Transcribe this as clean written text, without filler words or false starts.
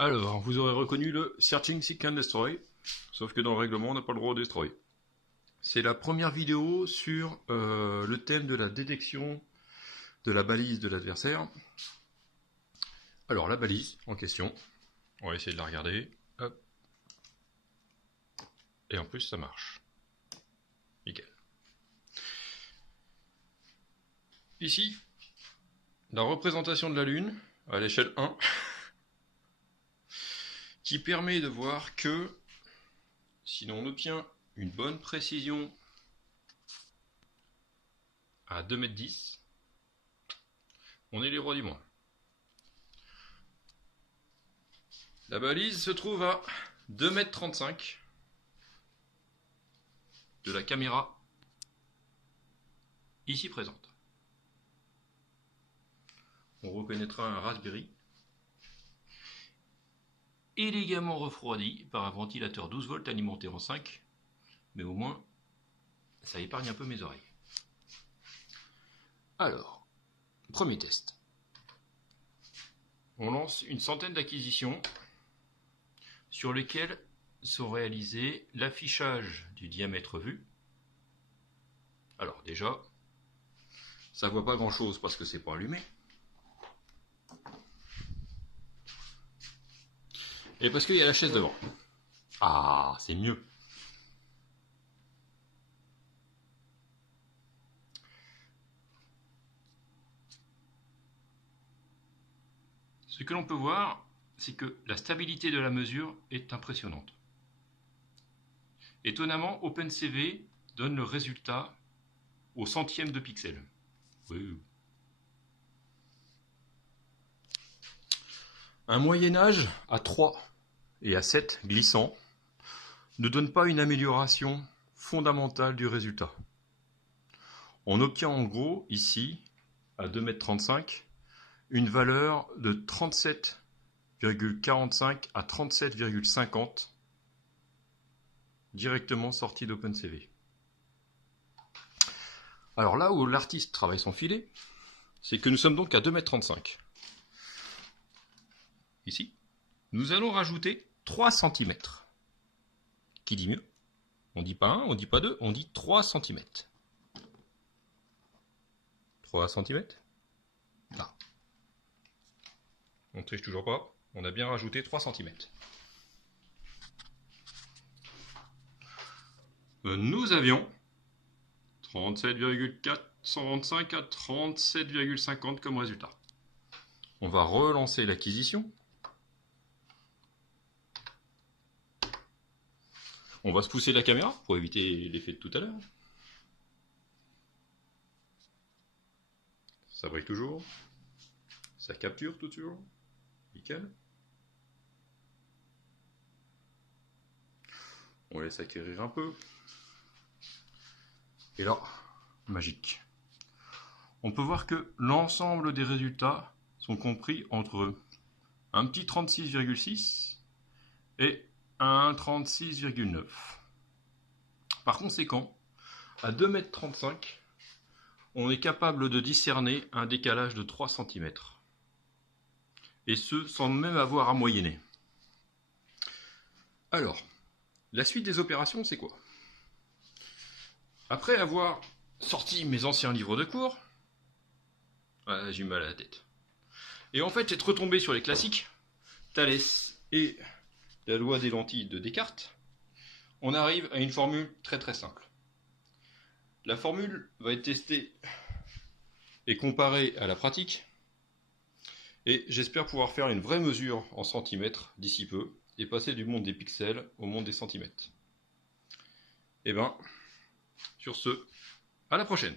Alors, vous aurez reconnu le Searching, Seek and Destroy, sauf que dans le règlement, on n'a pas le droit de destroy. C'est la première vidéo sur le thème de la détection de la balise de l'adversaire. Alors, la balise en question, on va essayer de la regarder. Hop. Et en plus, ça marche. Nickel. Ici, la représentation de la Lune à l'échelle 1 qui permet de voir que si l'on obtient une bonne précision à 2,10 m, on est les rois du monde. La balise se trouve à 2,35 m de la caméra ici présente. On reconnaîtra un Raspberry élégamment refroidi par un ventilateur 12 volts alimenté en 5, mais au moins ça épargne un peu mes oreilles. Alors, premier test. On lance une centaine d'acquisitions sur lesquelles sont réalisés l'affichage du diamètre vu. Alors déjà, ça voit pas grand chose parce que c'est pas allumé. Et parce qu'il y a la chaise devant. Ah, c'est mieux. Ce que l'on peut voir, c'est que la stabilité de la mesure est impressionnante. Étonnamment, OpenCV donne le résultat au centième de pixel. Oui. Un moyen-âge à 3 et à 7 glissant ne donne pas une amélioration fondamentale du résultat. On obtient en gros ici, à 2,35 m, une valeur de 37,45 à 37,50 directement sortie d'OpenCV. Alors là où l'artiste travaille son filet, c'est que nous sommes donc à 2,35 m. Ici, nous allons rajouter 3 cm. Qui dit mieux? On dit pas 1, on dit pas 2, on dit 3 cm. 3 cm? Là. On ne triche toujours pas, on a bien rajouté 3 cm. Nous avions 37,425 à 37,50 comme résultat. On va relancer l'acquisition. On va se pousser la caméra pour éviter l'effet de tout à l'heure. Ça brille toujours. Ça capture toujours. Nickel. On laisse acquérir un peu. Et là, magique. On peut voir que l'ensemble des résultats sont compris entre un petit 36,6 et un 36,9. Par conséquent, à 2,35 m, on est capable de discerner un décalage de 3 cm. Et ce, sans même avoir à moyenner. Alors, la suite des opérations, c'est quoi? Après avoir sorti mes anciens livres de cours, j'ai mal à la tête. Et en fait, être retombé sur les classiques, Thalès et la loi des lentilles de Descartes, on arrive à une formule très très simple. La formule va être testée et comparée à la pratique, et j'espère pouvoir faire une vraie mesure en centimètres d'ici peu, et passer du monde des pixels au monde des centimètres. Et bien, sur ce, à la prochaine!